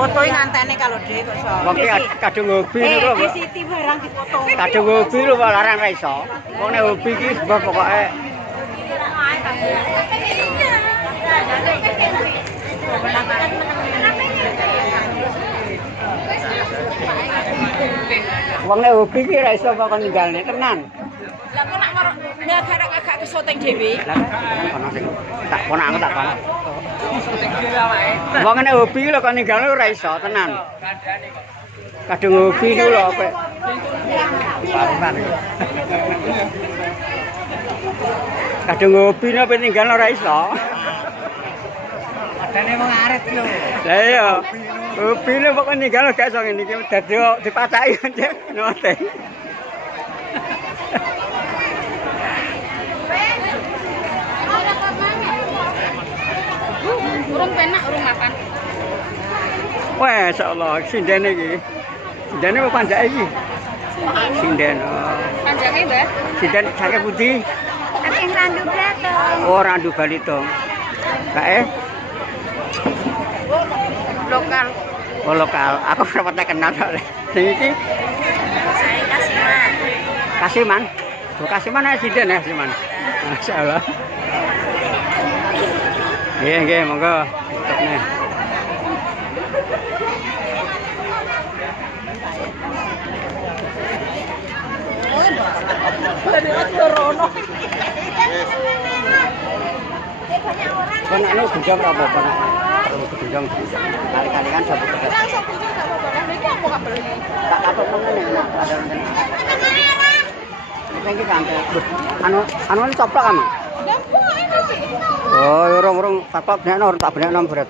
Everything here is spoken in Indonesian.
Fotoin ngantene kalau dhewe kok iso. Wong iki kadung hobi lho. Di Siti barang dipoto. Kadung hobi lho larang ra iso. Wong nek hobi iki sebab pokoke wong nek hobi iki ra iso kok ninggalne tenan. Lah kok nak marok agak ke syuting dhewe. Lah kan kono sing tak kono aku tak kono. Wong nek hobi lho kok ninggalne ora iso tenan. Kadung hobi niku lho kowe. Parunan. Kadung hobi nek ninggalne ora iso. Adane wong arit lho. Lah iya. Hobi nek kok ninggalne gak iso ngene iki dadi dipacaki ngoten. Urung penak, urung makan. Wah, insyaallah sinden iki. Sindene apa panjake iki? Sinden. Panjangnya, Mbak? Sinden sake putih. Saking Randu Blatong. Oh, Randu Balitung. Kae Lokal. oh lokal. Aku ora pernah kenal soalnya. Sing iki Saya Kasiman. Kasiman. Oh, Kasiman ya sinden ya, Kasiman. Masyaallah. Nggih, monggo. Tutupne. Kon anu gunjang ora apa-apa nak. Perlu gunjang. Kali-kali kan dapat dapat. Langsung kunjung gak apa-apa. Lah iki apa kabel ini? Tak kapok meneh nak ada ngene. Iki kan anu coplok kan. Gampang ini. Oh, urung-urung tak benekno berat.